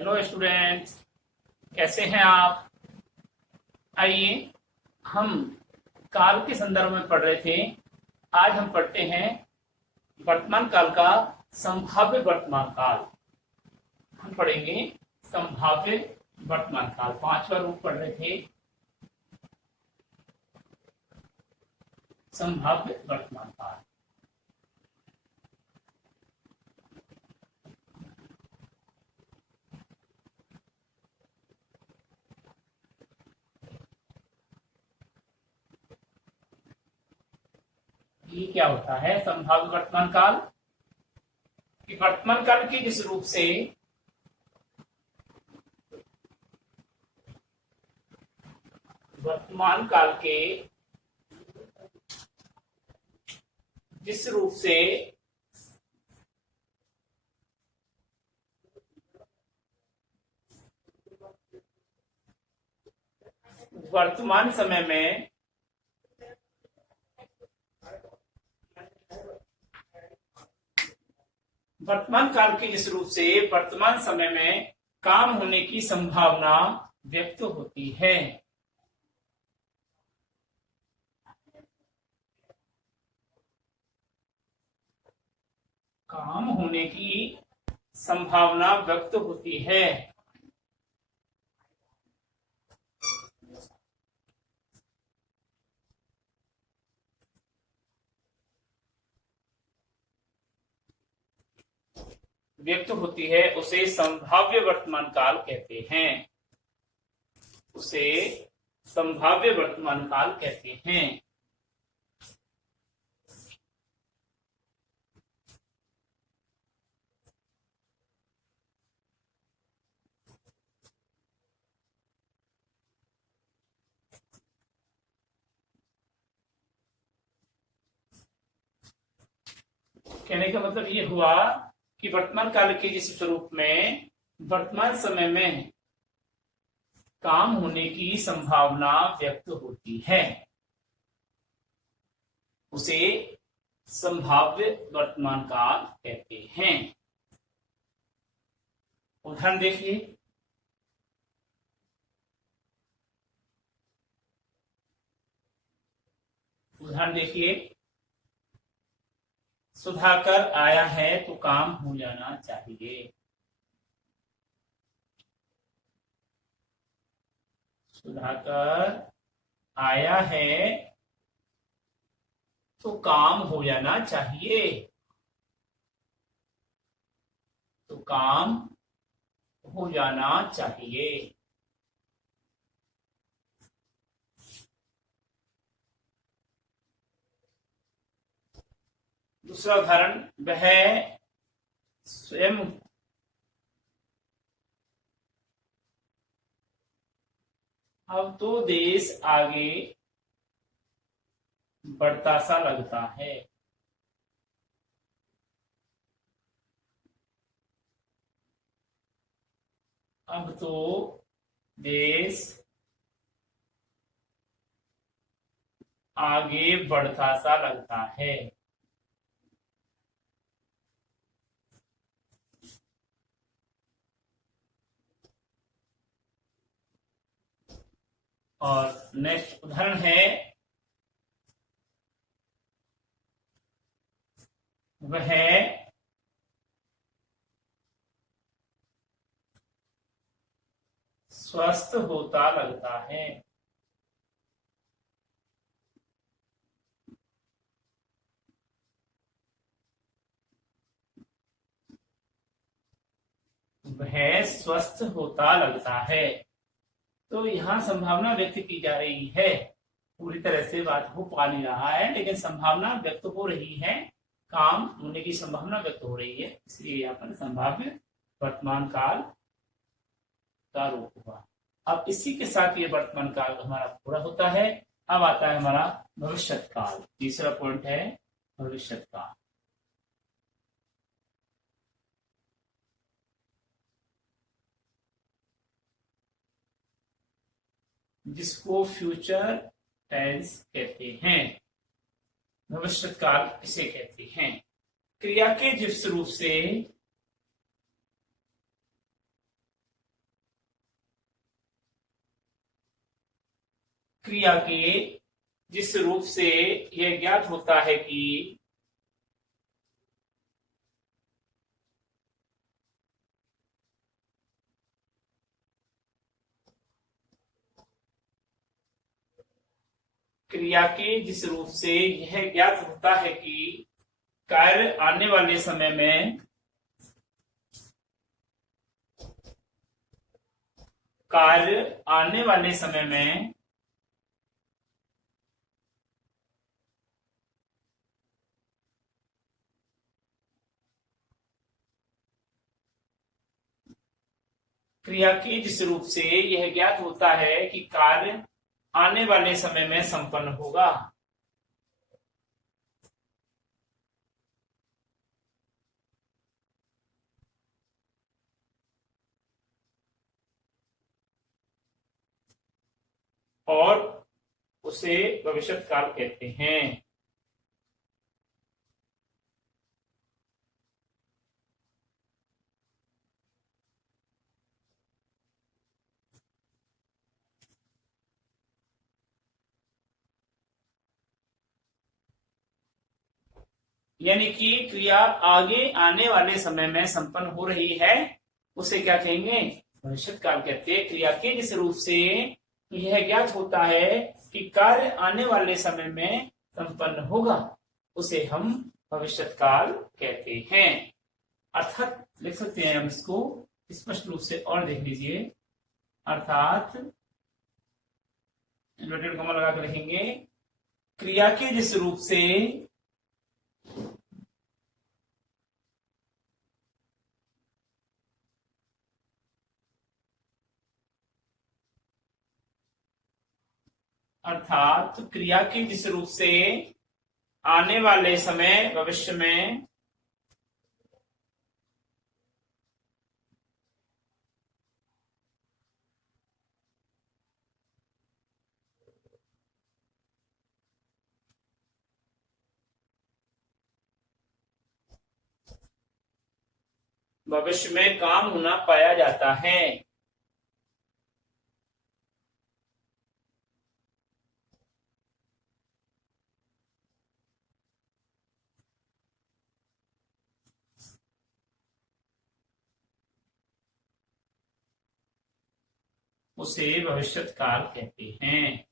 Hello students, कैसे हैं आप। आइए हम काल के संदर्भ में पढ़ रहे थे। आज हम पढ़ते हैं वर्तमान काल का संभाव्य वर्तमान काल। हम पढ़ेंगे संभाव्य वर्तमान काल। 5वां रूप पढ़ रहे थे, संभाव्य वर्तमान काल। ये क्या होता है संभाव्य वर्तमान काल? कि वर्तमान काल के जिस रूप से वर्तमान काल के जिस रूप से वर्तमान समय में वर्तमान काल के जिस रूप से वर्तमान समय में काम होने की संभावना व्यक्त होती है। काम होने की संभावना व्यक्त होती है। व्यक्त होती है उसे संभाव्य वर्तमान काल कहते हैं। उसे संभाव्य वर्तमान काल कहते हैं। कहने का मतलब ये हुआ कि वर्तमान काल के जिस स्वरूप में वर्तमान समय में काम होने की संभावना व्यक्त होती है उसे संभाव्य वर्तमान काल कहते हैं। उदाहरण देखिए, सुधाकर आया है तो काम हो जाना चाहिए। सुधाकर आया है तो काम हो जाना चाहिए। तो काम हो जाना चाहिए। दूसरा उदाहरण, वह स्वयं अब तो देश आगे बढ़ता सा लगता है। अब तो देश आगे बढ़ता सा लगता है। और नेक्स्ट उदाहरण है, वह स्वस्थ होता लगता है। वह स्वस्थ होता लगता है। तो यहाँ संभावना व्यक्त की जा रही है। पूरी तरह से बात हो पा नहीं रहा है, लेकिन संभावना व्यक्त हो रही है। काम होने की संभावना व्यक्त हो रही है, इसलिए यहाँ पर संभाव्य वर्तमान काल का रूप हुआ। अब इसी के साथ ये वर्तमान काल हमारा पूरा होता है। अब आता है हमारा भविष्यत काल। तीसरा पॉइंट है भविष्यत काल। जिसको फ्यूचर टेंस कहते हैं। भविष्यत काल इसे कहते हैं। क्रिया के जिस रूप से क्रिया के जिस रूप से यह ज्ञात होता है कि क्रिया के जिस रूप से यह ज्ञात होता है कि कार्य आने वाले समय में क्रिया के जिस रूप से यह ज्ञात होता है कि कार्य आने वाले समय में संपन्न होगा। और उसे भविष्यत काल कहते हैं। यानी कि क्रिया आगे आने वाले समय में संपन्न हो रही है, उसे क्या कहेंगे? भविष्यत काल कहते हैं। क्रिया के जिस रूप से यह ज्ञात होता है कि कार्य आने वाले समय में संपन्न होगा, उसे हम भविष्यत काल कहते हैं। अर्थात लिख सकते हैं हम इसको स्पष्ट रूप से और देख लीजिए। अर्थात इन्वर्टेड कॉमा लगा कर लिखेंगे, क्रिया के जिस रूप से क्रिया के जिस रूप से आने वाले समय भविष्य में काम होना पाया जाता है। उसे भविष्यत काल कहते हैं।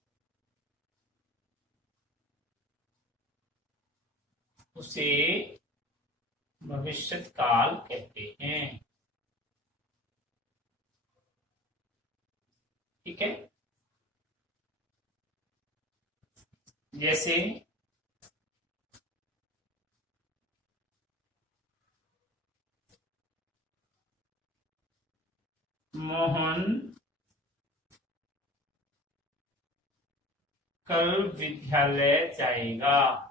उसे भविष्यत काल कहते हैं। ठीक है। जैसे मोहन कल विद्यालय जाएगा।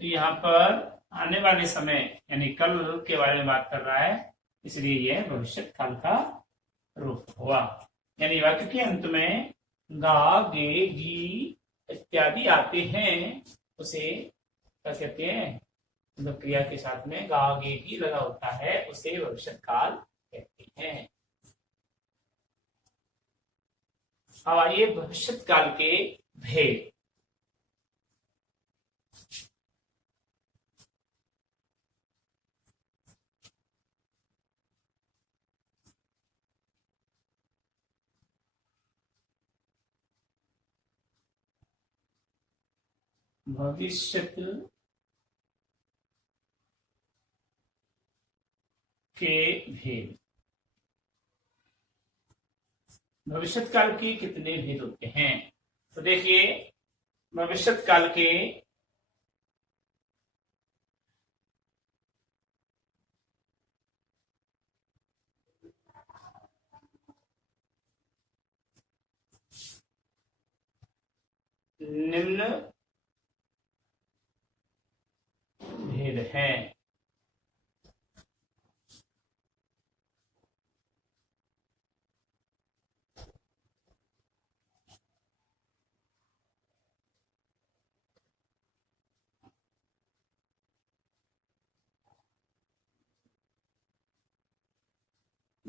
तो यहाँ पर आने वाले समय यानी कल के बारे में बात कर रहा है, इसलिए यह भविष्यत काल का रूप हुआ। यानी वाक्य के अंत में गा, गे, गी इत्यादि आते हैं, उसे क्या कहते हैं? मतलब क्रिया के साथ में गा, गे, गी लगा होता है, उसे भविष्यत काल कहते हैं। अब आइए भविष्यत काल के भेद। भविष्यत के भेद। भविष्यत काल के कितने भेद होते हैं? तो देखिए, भविष्यत काल के निम्न भेद हैं।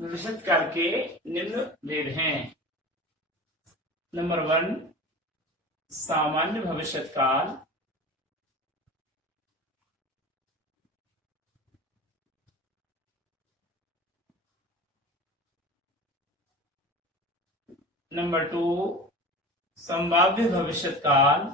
भविष्य काल के निम्न भेद हैं। नंबर 1 सामान्य भविष्य काल। नंबर 2 संभाव्य भविष्य काल।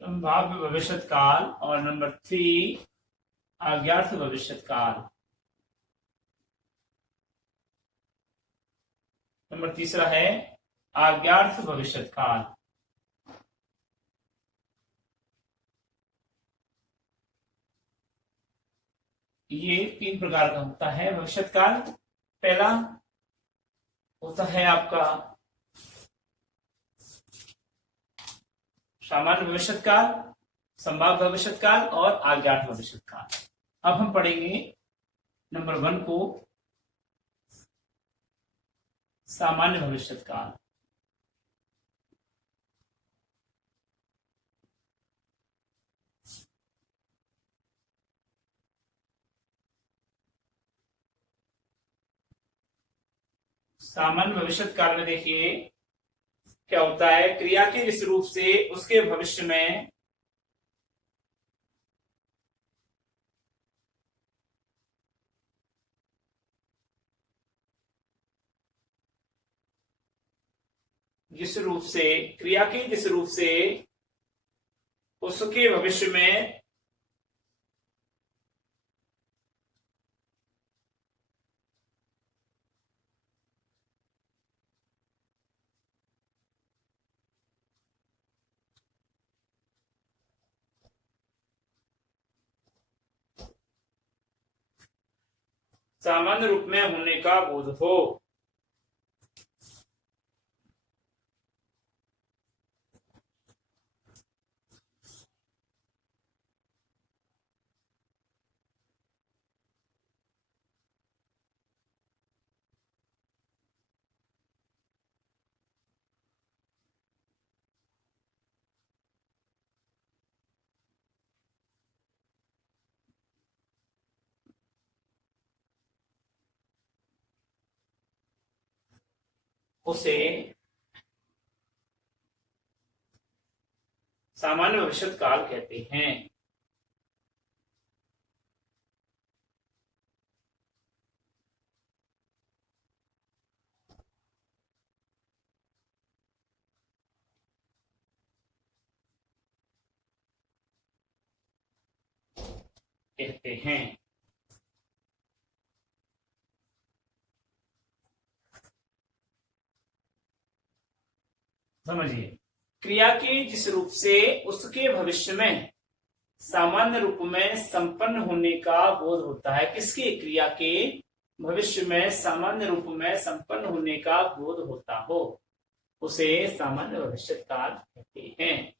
संभाव्य भविष्य काल। और नंबर 3 अज्ञात भविष्य काल। नंबर तीसरा है अज्ञात भविष्य काल। ये 3 प्रकार का होता है भविष्य काल। पहला होता है आपका सामान्य भविष्य काल, संभाव्य भविष्य काल और अज्ञात भविष्य काल। अब हम पढ़ेंगे नंबर 1 को सामान्य भविष्य काल। सामान्य भविष्य काल में देखिए क्या होता है, क्रिया के जिस रूप से उसके भविष्य में क्रिया के जिस रूप से उसके भविष्य में सामान्य रूप में होने का बोध हो। उसे सामान्य भविष्य काल कहते हैं। समझिए, क्रिया के जिस रूप से उसके भविष्य में सामान्य रूप में संपन्न होने का बोध होता है। किसके? क्रिया के भविष्य में सामान्य रूप में संपन्न होने का बोध होता हो, उसे सामान्य भविष्य काल कहते हैं।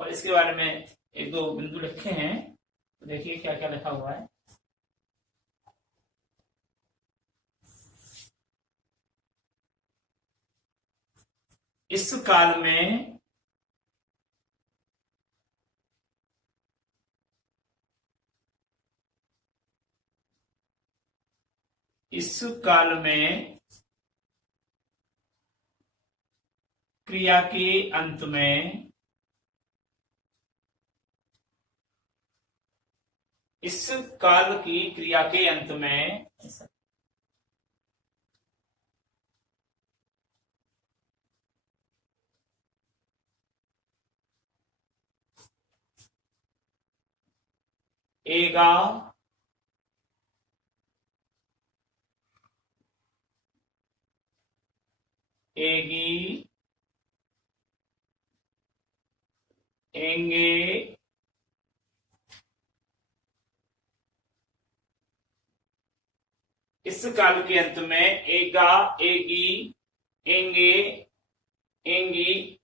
और इसके बारे में 1-2 बिंदु लिखे हैं, तो देखिए क्या क्या लिखा हुआ है। इस काल में क्रिया के अंत में इस काल की क्रिया के अंत में एगा, एगी, एंगे, इस काल के अंत में एगा, एगी, एंगे, एंगी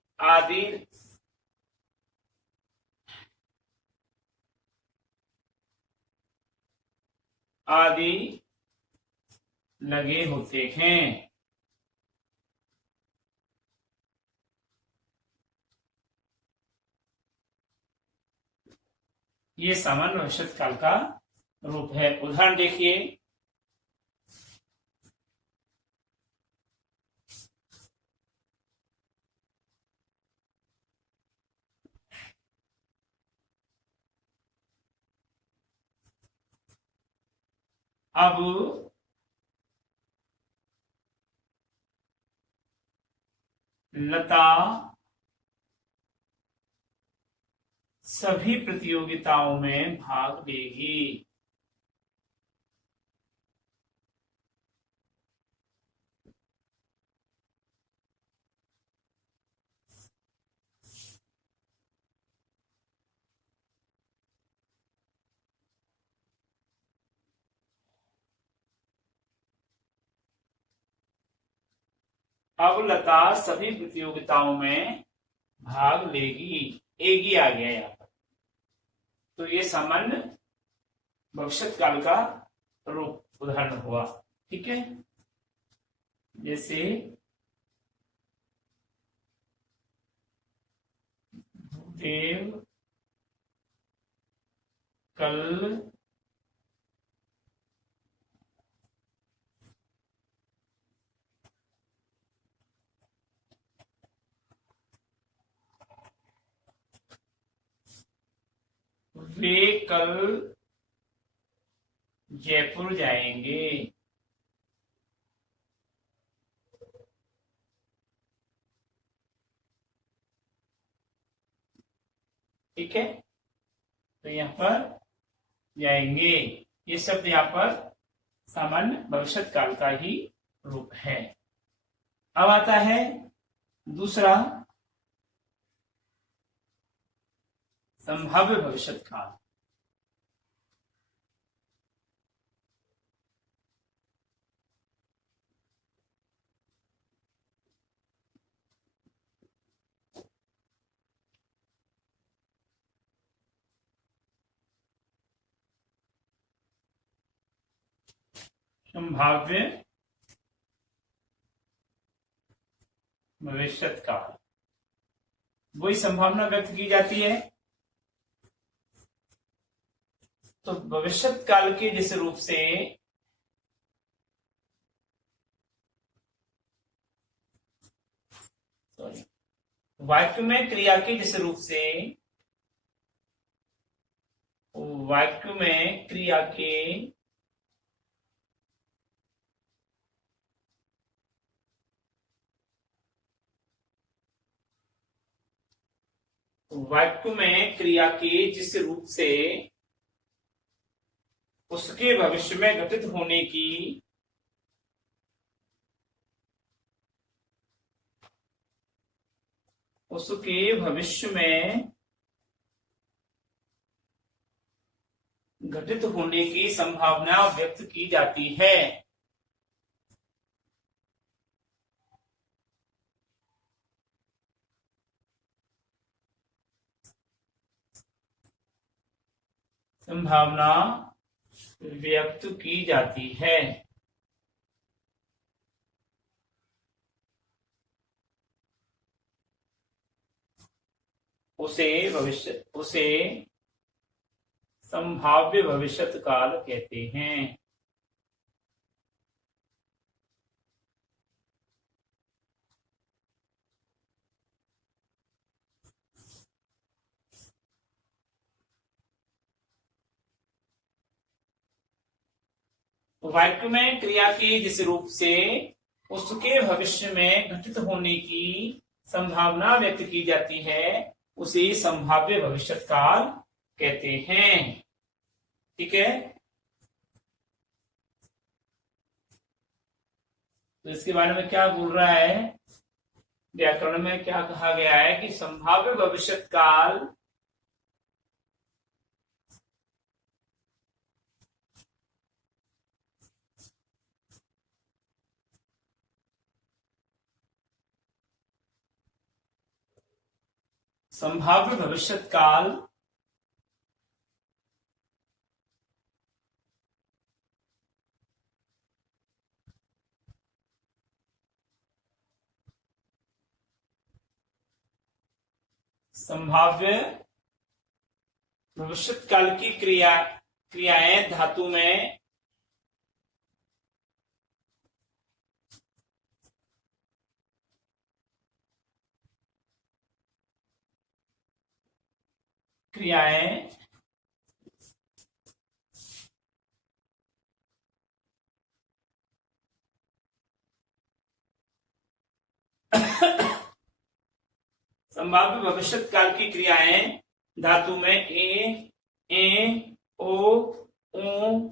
आदि लगे होते हैं। ये सामान्य भविष्य काल का रूप है। उदाहरण देखिए, अब लता सभी प्रतियोगिताओं में भाग लेगी। अब लता सभी प्रतियोगिताओं में भाग लेगी, एगी आ गया यहाँ पर। तो ये सामान्य भविष्य काल का रूप उदाहरण हुआ। ठीक है, जैसे देव कल वे कल जयपुर जाएंगे। ठीक है, तो यहाँ पर जाएंगे, ये शब्द यहाँ पर सामान्य भविष्य काल का ही रूप है। अब आता है दूसरा संभाव्य भविष्य काल। संभाव्य भविष्य काल वही संभावना व्यक्त की जाती है। तो भविष्य काल के जिस रूप से वाक्य में क्रिया के जिस रूप से वाक्य में क्रिया के वाक्य में क्रिया के जिस रूप से उसके भविष्य में घटित होने की उसके भविष्य में घटित होने की संभावना व्यक्त की जाती है। संभावना व्यक्त की जाती है। उसे संभाव्य भविष्य काल कहते हैं। वाक्य में क्रिया के जिस रूप से उसके भविष्य में घटित होने की संभावना व्यक्त की जाती है उसे संभाव्य भविष्य काल कहते हैं। ठीक है, तो इसके बारे में क्या बोल रहा है, व्याकरण में क्या कहा गया है कि संभाव्य भविष्य काल संभाव्य भविष्य काल संभाव्य भविष्यत काल की क्रियाएं धातु में क्रियाएं संभाव्य भविष्यत काल की क्रियाएं धातु में ए ओ ऊ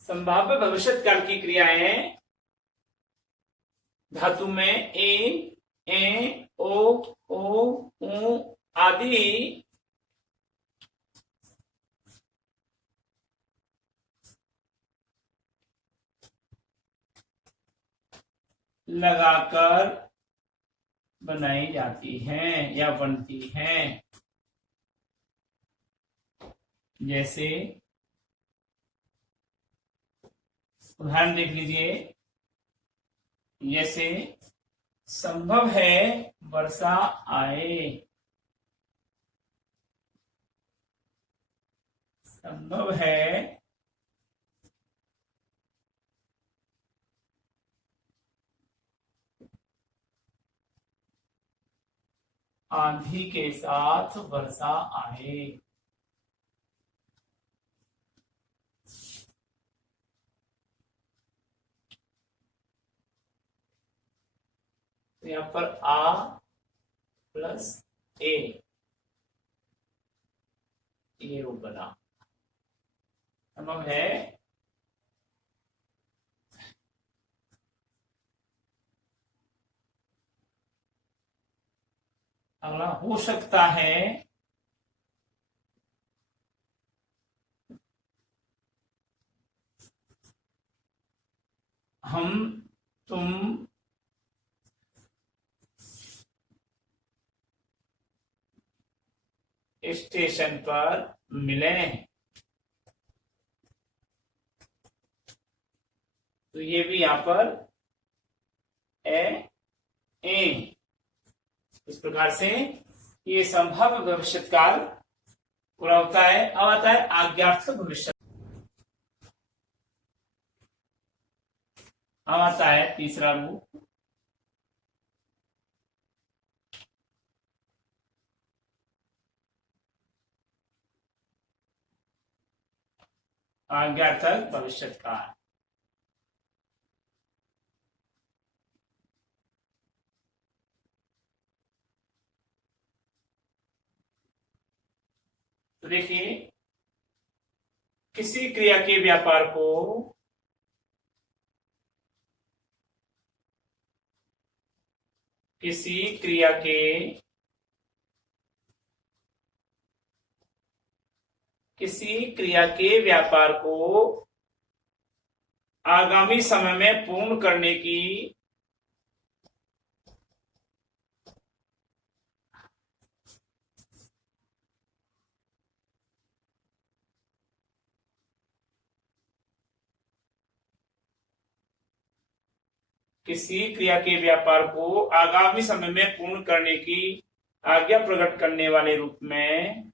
संभाव्य भविष्यत काल की क्रियाएं धातु में ए ओ ऊ आदि लगाकर बनाई जाती हैं या बनती हैं। जैसे उदाहरण देख लीजिए, जैसे संभव है वर्षा आए, संभव है आंधी के साथ वर्षा आए। तो यहां पर आ प्लस ए ये रूप बना। संभव है अगला हो सकता है हम तुम स्टेशन पर मिलें। तो ये भी यहां पर ए इस प्रकार से ये संभाव्य भविष्यत काल पूरा होता है। अब आता है आज्ञार्थक भविष्य। अब आता है तीसरा रूप, आज्ञार्थक भविष्यत काल। तो देखिए, किसी क्रिया के व्यापार को किसी क्रिया के व्यापार को आगामी समय में पूर्ण करने की किसी क्रिया के व्यापार को आगामी समय में पूर्ण करने की आज्ञा प्रकट करने वाले रूप में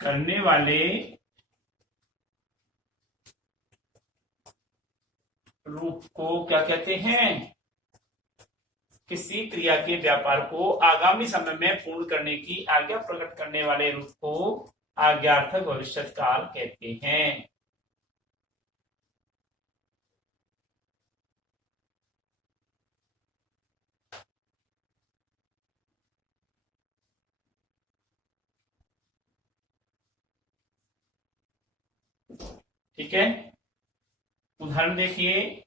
करने वाले रूप को क्या कहते हैं? किसी क्रिया के व्यापार को आगामी समय में पूर्ण करने की आज्ञा प्रकट करने वाले रूप को आज्ञार्थक भविष्यत काल कहते हैं। ठीक है, उदाहरण देखिए।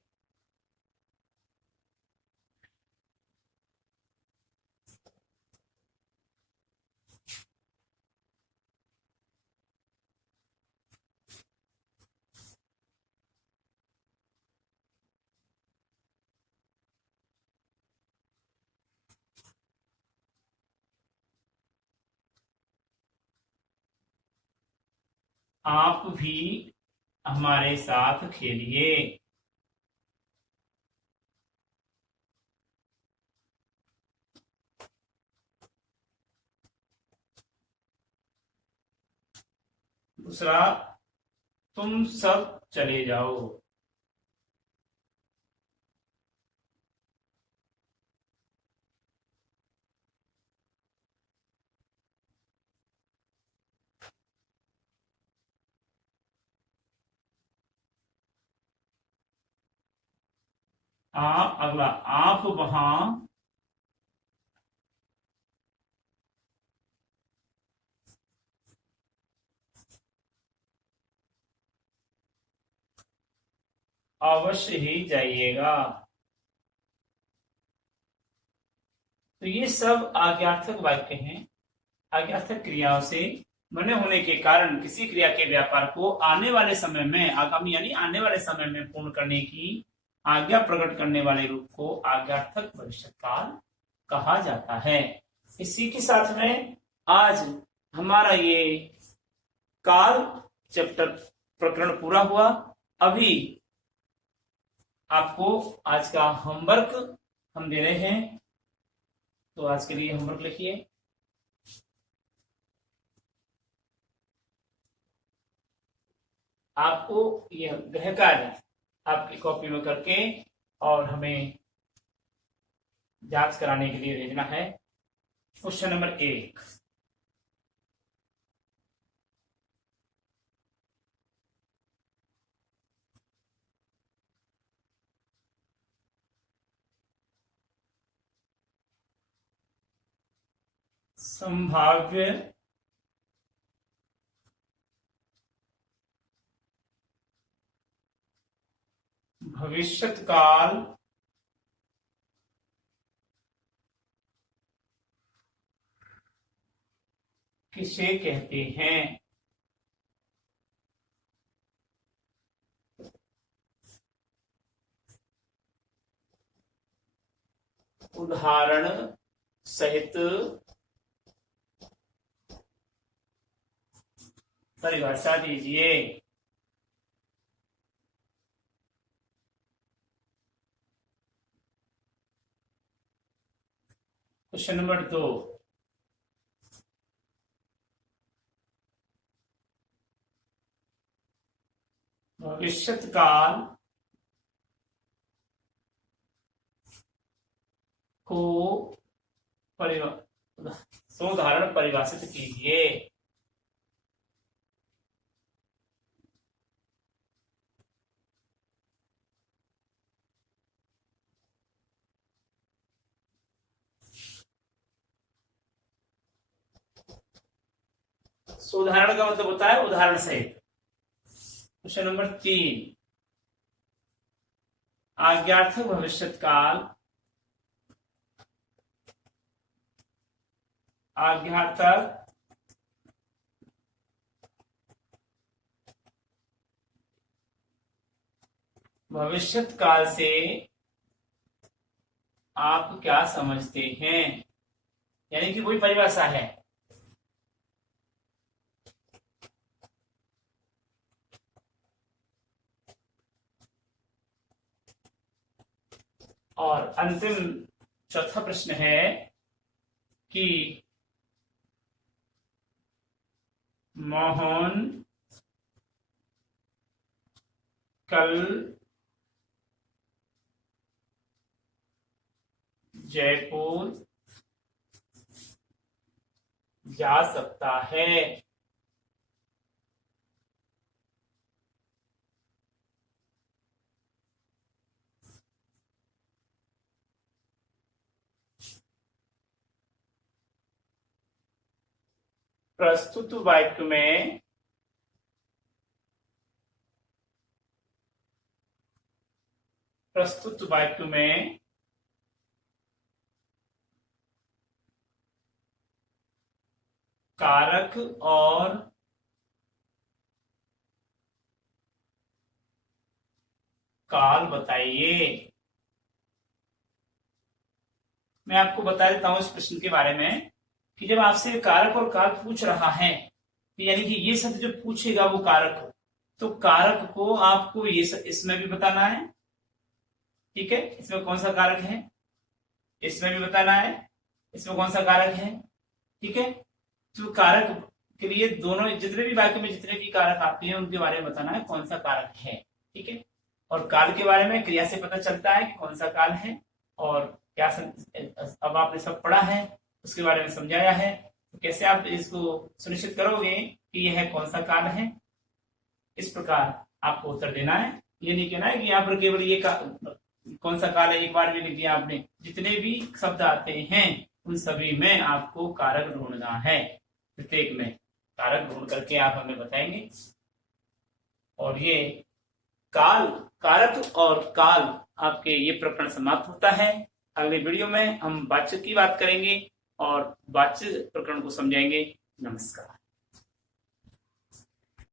आप भी हमारे साथ खेलिए। दूसरा, तुम सब चले जाओ। अगला, आप वहां अवश्य ही जाइएगा। तो ये सब आज्ञार्थक वाक्य हैं। आज्ञार्थक क्रियाओं से बने होने के कारण किसी क्रिया के व्यापार को आने वाले समय में, आगामी यानी आने वाले समय में पूर्ण करने की आज्ञा प्रकट करने वाले रूप को आज्ञार्थक भविष्यकाल कहा जाता है। इसी के साथ में आज हमारा ये काल चैप्टर प्रकरण पूरा हुआ। अभी आपको आज का होमवर्क हम दे रहे हैं, तो आज के लिए होमवर्क लिखिए। आपको यह गृह कार्य आपकी कॉपी में करके और हमें जांच कराने के लिए भेजना है। क्वेश्चन नंबर 1, संभाव्य भविष्यत काल किसे कहते हैं? उदाहरण सहित परिभाषा दीजिए। क्वेश्चन नंबर 2, भविष्यत काल को उदाहरण परिभाषित कीजिए। उदाहरण का मतलब होता है उदाहरण सहित। क्वेश्चन नंबर 3, आज्ञार्थक भविष्यत काल आज्ञार्थक भविष्यत काल से आप क्या समझते हैं? यानी कि कोई परिभाषा है। और अंतिम चौथा प्रश्न है कि मोहन कल जयपुर जा सकता है। प्रस्तुत वाक्य में प्रस्तुत वाक्य में कारक और काल बताइए। मैं आपको बता देता हूं इस प्रश्न के बारे में कि जब आपसे कारक और काल पूछ रहा है, यानी कि ये शब्द जो पूछेगा वो कारक हो, तो कारक को आपको ये इसमें भी बताना है, ठीक है, इसमें कौन सा कारक है, इसमें भी बताना है, इसमें कौन सा कारक है, ठीक है। तो कारक के लिए दोनों जितने भी वाक्य में जितने भी कारक आते हैं उनके बारे में बताना है कौन सा कारक है, ठीक है। और काल के बारे में क्रिया से पता चलता है कि कौन सा काल है और क्या अब आपने सब पढ़ा है, उसके बारे में समझाया है, तो कैसे आप इसको सुनिश्चित करोगे कि यह कौन सा काल है। इस प्रकार आपको उत्तर देना है, ये नहीं कहना है कि यहाँ पर केवल ये कौन सा काल है एक बार में लिख दिया आपने। जितने भी शब्द आते हैं उन सभी में आपको कारक ढूंढना है, प्रत्येक में कारक ढूंढ करके आप हमें बताएंगे। और ये काल, कारक और काल आपके ये प्रकरण समाप्त होता है। अगले वीडियो में हम वाच्य की बात करेंगे और वाच्य प्रकरण को समझाएंगे। नमस्कार।